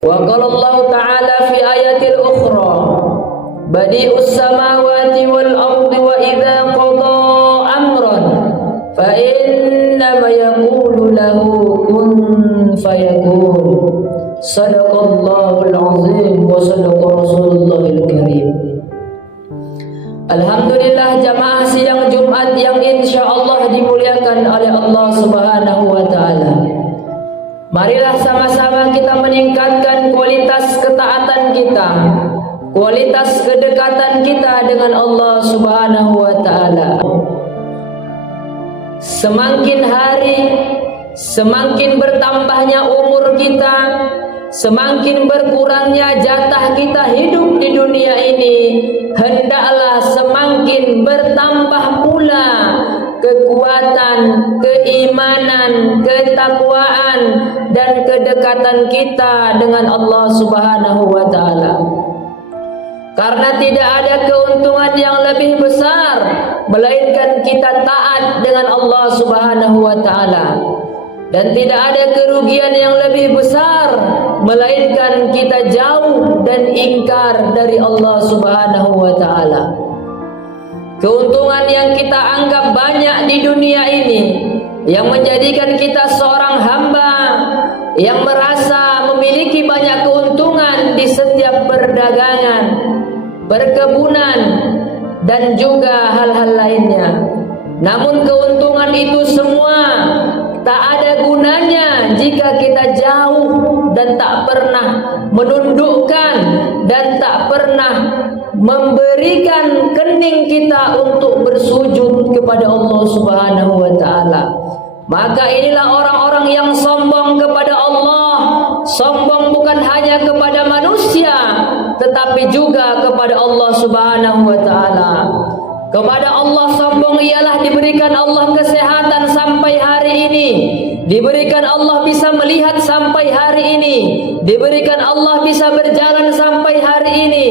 Wa qala Allah Ta'ala fi ayatil ukhra badi'us samawati wal ardi wa idza qada amran fa innama yaqulu lahu kun fayakun. Sadaqallahul azim wa sadaqa rasulullahil karim. Alhamdulillah jamaah sidang Jumat yang insyaallah dimuliakan oleh Allah Subhanahu wa taala. Marilah sama-sama kita meningkatkan kualitas ketaatan kita, kualitas kedekatan kita dengan Allah Subhanahu wa taala. Semakin hari, semakin bertambahnya umur kita, semakin berkurangnya jatah kita hidup di dunia ini, hendaklah semakin bertambah pula kekuatan, keimanan, ketakwaan dan kedekatan kita dengan Allah Subhanahu wa taala. Karena tidak ada keuntungan yang lebih besar melainkan kita taat dengan Allah Subhanahu wa taala. Dan tidak ada kerugian yang lebih besar melainkan kita jauh dan ingkar dari Allah Subhanahu wa taala. Keuntungan yang kita anggap banyak di dunia ini, yang menjadikan kita seorang hamba yang merasa memiliki banyak keuntungan di setiap perdagangan, perkebunan, dan juga hal-hal lainnya. Namun keuntungan itu semua tak ada gunanya jika kita jauh dan tak pernah menundukkan dan tak pernah memberikan kening kita untuk bersujud kepada Allah Subhanahu wa taala. Maka inilah orang-orang yang sombong kepada Allah. Sombong bukan hanya kepada manusia, tetapi juga kepada Allah Subhanahu wa taala. Kepada Allah sombong ialah diberikan Allah kesehatan sampai hari ini, diberikan Allah bisa melihat sampai hari ini, diberikan Allah bisa berjalan sampai hari ini,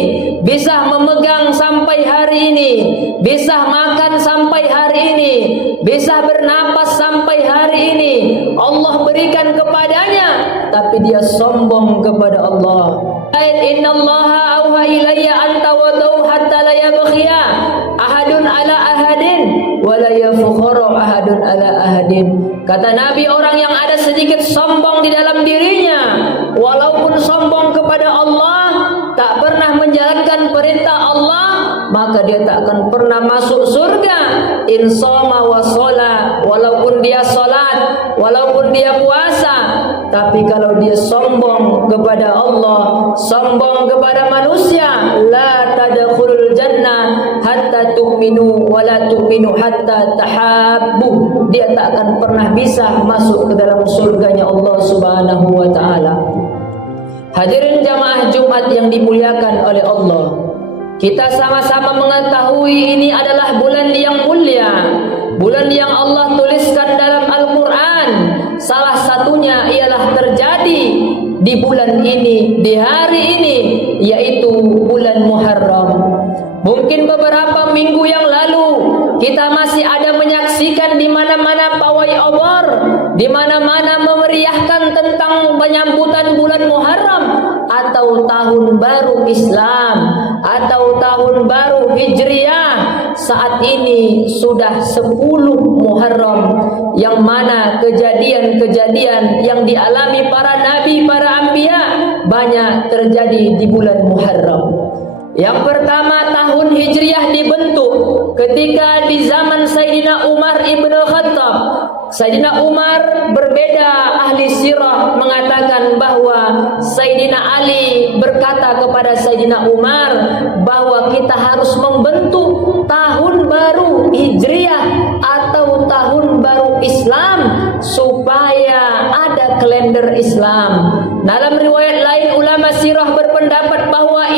bisa memegang sampai hari ini, bisa makan sampai hari ini, bisa bernapas sampai hari ini. Allah berikan kepadanya, tapi dia sombong kepada Allah. Innallaha auha ilayya anta wadau hatta la yabghiya ahadun ala ahadin wa la yafkhuru ahadun ala ahadin. Kata Nabi, orang yang ada sedikit sombong di dalam dirinya, walaupun sombong kepada Allah, tak pernah menjalankan perintah Allah, maka dia tak akan pernah masuk surga. Insoma wa sholat, walaupun dia sholat, walaupun dia puasa, tapi kalau dia sombong kepada Allah, sombong kepada manusia, la tadkhulul jannah hatta tu'minu wa la tu'minu hatta tahabbu. Dia tak akan pernah bisa masuk ke dalam surganya Allah Subhanahu wa taala. Hadirin jamaah Jumat yang dimuliakan oleh Allah, kita sama-sama mengetahui ini adalah bulan yang mulia, bulan yang Allah tuliskan dalam Al-Quran. Salah satunya ialah terjadi di bulan ini, di hari ini, yaitu bulan Muharram. Mungkin beberapa minggu yang lalu kita masih ada menyaksikan di mana-mana pawai obor, di mana-mana memeriahkan tentang penyambutan bulan Muharram atau tahun baru Islam atau tahun baru Hijriah. Saat ini sudah 10 Muharram, yang mana kejadian-kejadian yang dialami para nabi, para anbiya banyak terjadi di bulan Muharram. Yang pertama, tahun Hijriah dibentuk ketika di zaman Sayyidina Umar ibn Khattab. Sayyidina Umar, berbeda ahli sirah mengatakan bahwa Sayyidina Ali berkata kepada Sayyidina Umar bahwa kita harus membentuk tahun baru Hijriah atau tahun baru Islam supaya ada kalender Islam. Dalam riwayat lain ulama sirah berpendapat bahwa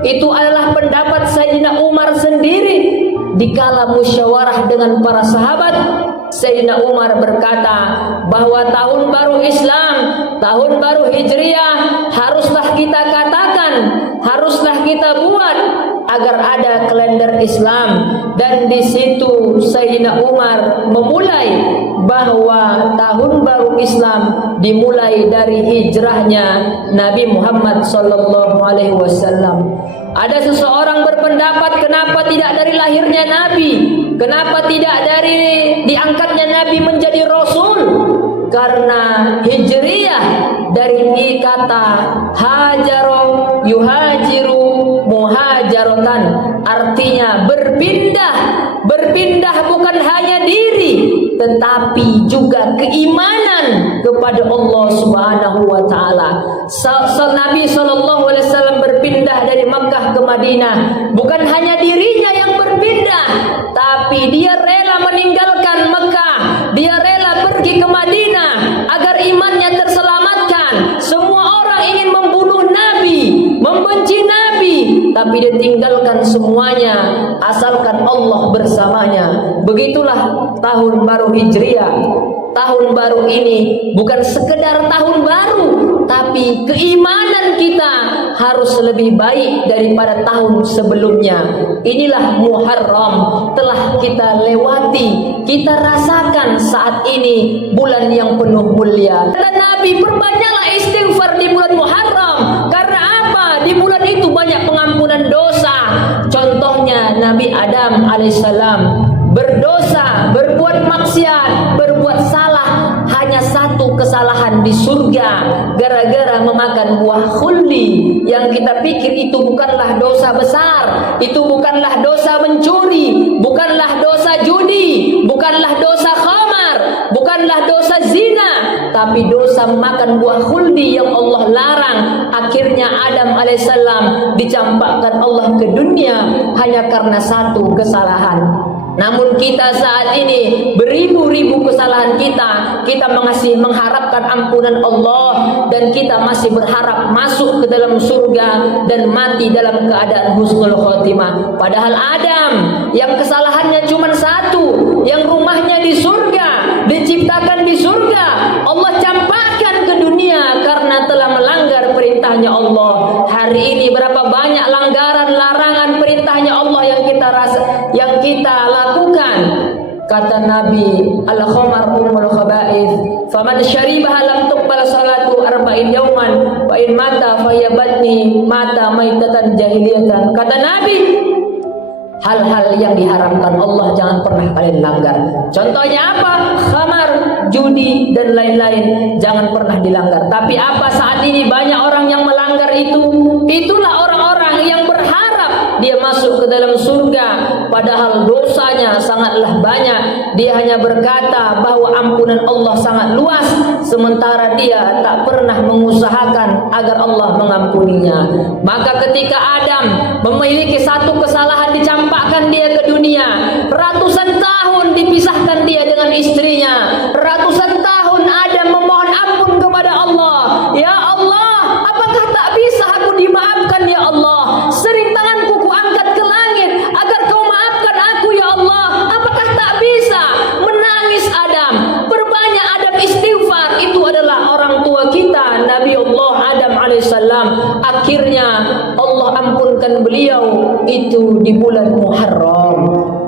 itu adalah pendapat Sayyidina Umar sendiri. Dikala musyawarah dengan para sahabat, Sayyidina Umar berkata bahwa tahun baru Islam, tahun baru Hijriah haruslah kita katakan, haruslah kita buat agar ada kalender Islam, dan di situ Sayyidina Umar memulai bahwa tahun baru Islam dimulai dari hijrahnya Nabi Muhammad sallallahu alaihi wasallam. Ada seseorang berpendapat, kenapa tidak dari lahirnya Nabi? Kenapa tidak dari diangkatnya Nabi menjadi Rasul? Karena hijriyah dari kata hajaro yuhajiru muhajaratan, artinya berpindah. Berpindah bukan hanya diri, tetapi juga keimanan kepada Allah Subhanahu wa taala. Nabi sallallahu alaihi wasallam berpindah dari Makkah ke Madinah, bukan hanya dirinya yang berpindah, tapi dia rela meninggalkan Makkah, dia rela pergi ke Madinah agar imannya terselamatkan. Semua orang ingin membunuh Nabi, membenci Nabi, tapi dia tinggalkan semuanya asalkan Allah bersamanya. Begitulah tahun baru Hijriah. Tahun baru ini bukan sekedar tahun baru, tapi keimanan kita harus lebih baik daripada tahun sebelumnya. Inilah Muharram telah kita lewati, kita rasakan saat ini bulan yang penuh mulia. Dan Nabi, perbanyaklah istighfar di bulan Muharram. Karena apa? Di bulan itu banyak pengampunan dosa. Contohnya Nabi Adam alaihissalam berdosa, berbuat maksiat, berbuat salah, hanya satu kesalahan di surga gara-gara memakan buah khuldi. Yang kita pikir itu bukanlah dosa besar, itu bukanlah dosa mencuri, bukanlah dosa judi, bukanlah dosa khamar, bukanlah dosa zina, tapi dosa memakan buah khuldi yang Allah larang. Akhirnya Adam alaihissalam dicampakkan Allah ke dunia hanya karena satu kesalahan. Namun kita saat ini beribu-ribu kesalahan kita masih mengharapkan ampunan Allah, dan kita masih berharap masuk ke dalam surga dan mati dalam keadaan husnul khotimah. Padahal Adam yang kesalahannya cuma satu, yang rumahnya di surga, diciptakan di surga, Allah campakkan ke dunia karena telah melanggar perintahnya Allah. Hari ini berapa banyak langgaran, larangan perintahnya Allah yang kita lakukan. Kata Nabi, al-khamar ummul khaba'ith, faman syaribaha lam tuqbal salatu arba'in yawman wa in mata fayabatni mata maitatan jahiliyatan. Kata Nabi, hal-hal yang diharamkan Allah jangan pernah kalian langgar. Contohnya apa? Khamar, judi, dan lain-lain jangan pernah dilanggar. Tapi apa saat ini banyak orang yang melanggar itu? Itulah orang-orang yang berharap dia masuk ke dalam surga, padahal dosanya sangatlah banyak. Dia hanya berkata bahwa ampunan Allah sangat luas, sementara dia tak pernah mengusahakan agar Allah mengampuninya. Maka ketika Adam memiliki satu kesalahan, dicampakkan dia ke dunia, ratusan tahun dipisahkan dia dengan istrinya, ratusan tahun Adam memohon ampun kepada Allah. Ya Allah, apakah tak bisa aku dimaafkan ya Allah? Sering tanganku kuangkat ke langit agar kau maafkan aku ya Allah. Apakah tak bisa? Menangis Adam, berbanyak Adam istighfar. Itu adalah orang tua kita, Nabi Allah Adam alaihissalam. Akhirnya Allah ampunkan beliau itu di bulan Muharram.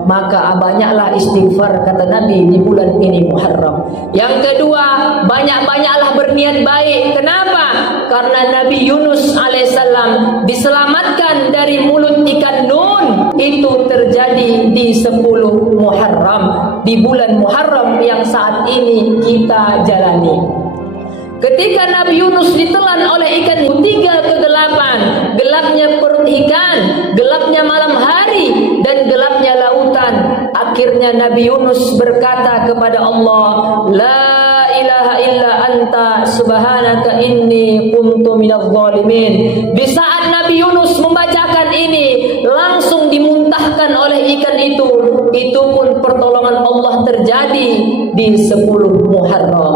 Maka banyaklah istighfar, kata Nabi, di bulan ini Muharram. Yang kedua, banyak-banyaklah berniat baik. Kenapa? Karena Nabi Yunus alaihissalam diselamatkan dari mulut ikan Nun. Itu terjadi di 10 Muharram, di bulan Muharram yang saat ini kita jalani. Ketika Nabi Yunus ditelan oleh ikan 3/8, gelapnya perut ikan, gelapnya malam hari, dan gelapnya lautan. Akhirnya Nabi Yunus berkata kepada Allah, La ilaha illa anta subhanaka inni kuntu minadh dhalimin. Di saat Nabi Yunus membacakan ini, langsung dimuntahkan oleh ikan itu. Itu pun pertolongan Allah terjadi di 10 Muharram.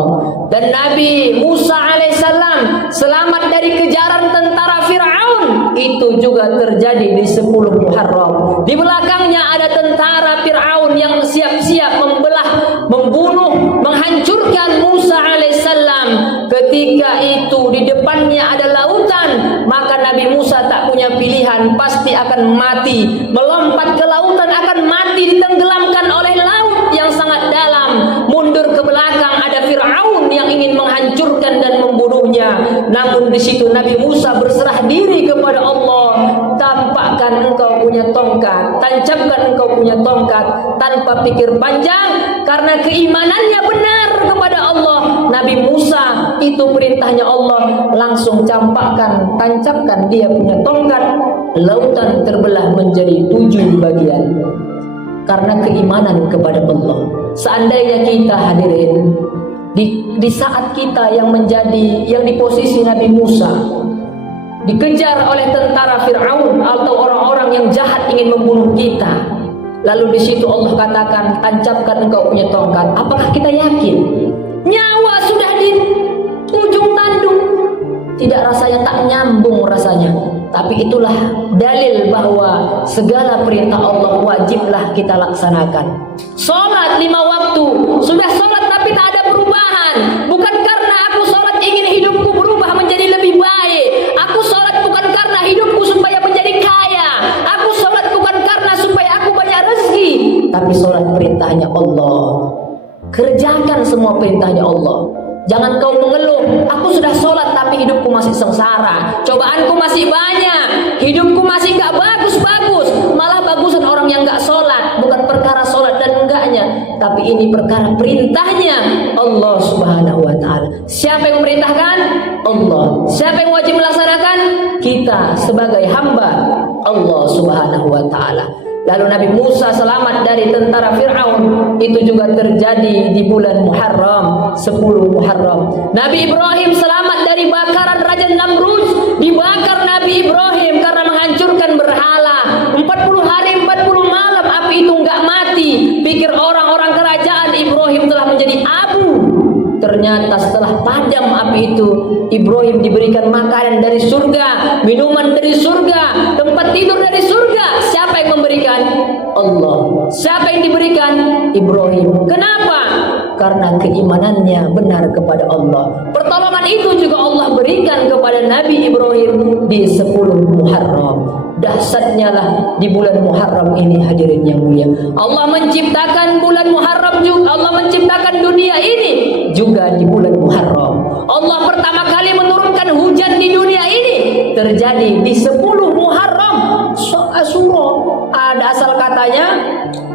Dan Nabi Musa alaihissalam selamat dari kejaran tentara Fir'aun. Itu juga terjadi di 10 Muharram. Di belakangnya ada tentara Fir'aun yang siap-siap membelah, membunuh, menghancurkan Musa alaihissalam. Ketika itu di depannya ada lautan, lautan, maka Nabi Musa tak punya pilihan, pasti akan mati. Melompat ke lautan akan mati, ditenggelamkan oleh laut yang sangat dalam. Mundur ke belakang ada Fir'aun yang ingin menghancurkan dan membunuhnya. Namun di situ Nabi Musa berserah diri kepada Allah. Tampakkan engkau punya tongkat, tancapkan engkau punya tongkat, tanpa pikir panjang, karena keimanannya benar kepada Allah. Nabi Musa itu perintahnya Allah, langsung campakkan, tancapkan dia punya tongkat. Lautan terbelah menjadi 7 bagian karena keimanan kepada Allah. Seandainya kita hadirin di saat kita yang di posisi Nabi Musa, dikejar oleh tentara Fir'aun atau orang-orang yang jahat ingin membunuh kita, lalu di situ Allah katakan, tancapkan engkau punya tongkat. Apakah kita yakin nyawa sudah di ujung tanduk? Tidak, rasanya tak nyambung rasanya. Tapi itulah dalil bahwa segala perintah Allah wajiblah kita laksanakan. Sholat 5 waktu, sudah sholat tapi tak ada perubahan. Bukan karena aku sholat ingin hidupku berubah menjadi lebih baik. Aku sholat bukan karena hidupku supaya menjadi kaya. Aku sholat bukan karena supaya aku banyak rezeki. Tapi sholat perintahnya Allah. Kerjakan semua perintahnya Allah. Jangan kau mengeluh, aku sudah sholat tapi hidupku masih sengsara, cobaanku masih banyak, hidupku masih gak bagus-bagus. Malah bagusan orang yang gak sholat. Bukan perkara sholat dan enggaknya, tapi ini perkara perintahnya Allah subhanahu wa ta'ala. Siapa yang memerintahkan? Allah. Siapa yang wajib melaksanakan? Kita sebagai hamba Allah subhanahu wa ta'ala. Lalu Nabi Musa selamat dari tentara Fir'aun. Itu juga terjadi di bulan Muharram, 10 Muharram. Nabi Ibrahim selamat dari bakaran Raja Namrud. Dibakar Nabi Ibrahim karena menghancurkan berhala. 40 hari 40 malam api itu enggak mati. Pikir orang-orang kerajaan Ibrahim telah menjadi abu. Ternyata setelah padam api itu, Ibrahim diberikan makanan dari surga, minuman dari surga, tempat tidur dari surga. Siapa yang memberikan? Allah. Siapa yang diberikan? Ibrahim. Kenapa? Karena keimanannya benar kepada Allah. Pertolongan itu juga Allah berikan kepada Nabi Ibrahim di 10 Muharram. Dahsyatnya lah di bulan Muharram ini hadirin yang mulia. Allah menciptakan bulan Muharram juga. Allah menciptakan dunia ini juga di bulan Muharram. Allah pertama kali menurunkan hujan di dunia ini terjadi di 10 Muharram. Asyura, ada asal katanya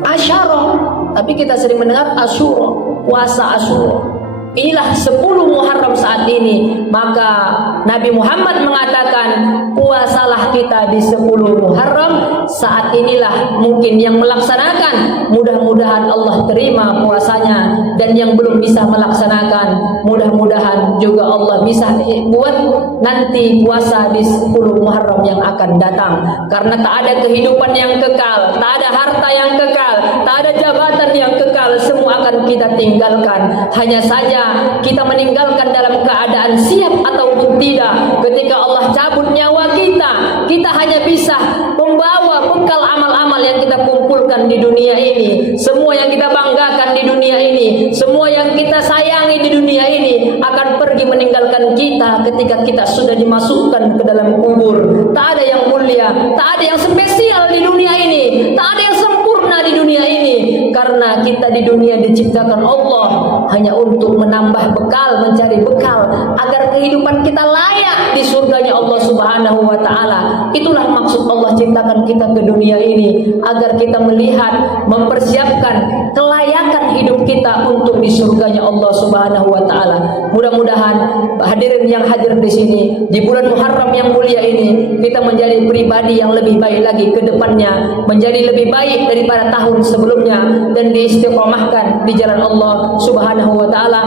Asyara, tapi kita sering mendengar Asyura, puasa Asyura. Inilah 10 Muharram saat ini. Maka Nabi Muhammad mengatakan, puasalah kita di 10 Muharram. Saat inilah mungkin yang melaksanakan, mudah-mudahan Allah terima puasanya. Dan yang belum bisa melaksanakan, mudah-mudahan juga Allah bisa buat nanti puasa di 10 Muharram yang akan datang. Karena tak ada kehidupan yang kekal, tak ada harta yang kekal, tak ada jabatan yang kekal. Semua akan kita tinggalkan. Hanya saja kita meninggalkan dalam keadaan siap ataupun tidak. Ketika Allah cabut nyawa kita, kita hanya bisa membawa bekal amal-amal yang kita kumpulkan di dunia ini. Semua yang kita banggakan di dunia ini, semua yang kita sayangi di dunia ini akan pergi meninggalkan kita ketika kita sudah dimasukkan ke dalam kubur. Tak ada yang mulia, tak ada yang spesial di dunia ini, tak ada yang sempurna di dunia ini. Karena kita di dunia diciptakan Allah hanya untuk menambah bekal, mencari bekal agar kehidupan kita layak di surganya Allah subhanahu wa ta'ala. Itulah maksud Allah ciptakan kita ke dunia ini, agar kita melihat, mempersiapkan kelayakan hidup kita untuk di surganya Allah subhanahu wa ta'ala. Mudah-mudahan hadirin yang hadir di sini di bulan Muharram yang mulia ini, kita menjadi pribadi yang lebih baik lagi ke depannya, menjadi lebih baik daripada tahun sebelumnya, dan diistiqomahkan di jalan Allah subhanahu wa ta'ala.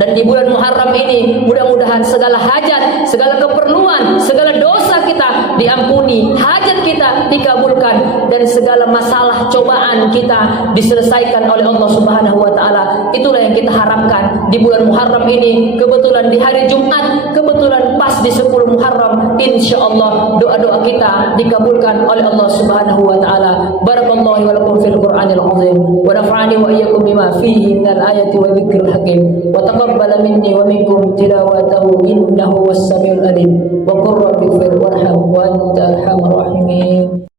Dan di bulan Muharram ini mudah-mudahan segala hajat, segala keperluan, segala dosa kita diampuni, hajat kita dikabulkan, dan segala masalah cobaan kita diselesaikan oleh Allah subhanahu wa ta'ala. Itulah yang kita harapkan di bulan Muharram ini. Kebetulan di hari Jumat, kebetulan pas di 10 Muharram, insyaallah doa-doa kita dikabulkan oleh Allah subhanahu wa ta'ala. Barakallahu wa lakum fil Qur'anil azim, wa nafa'ani wa iyyakum bima fihi minal ayati wa dzikril hakim, wa taqabbal minni wa minkum tilawatahu innahu was-sami'ul alim wa qur rabbi ighfir warham wa anta arhamar rahimin.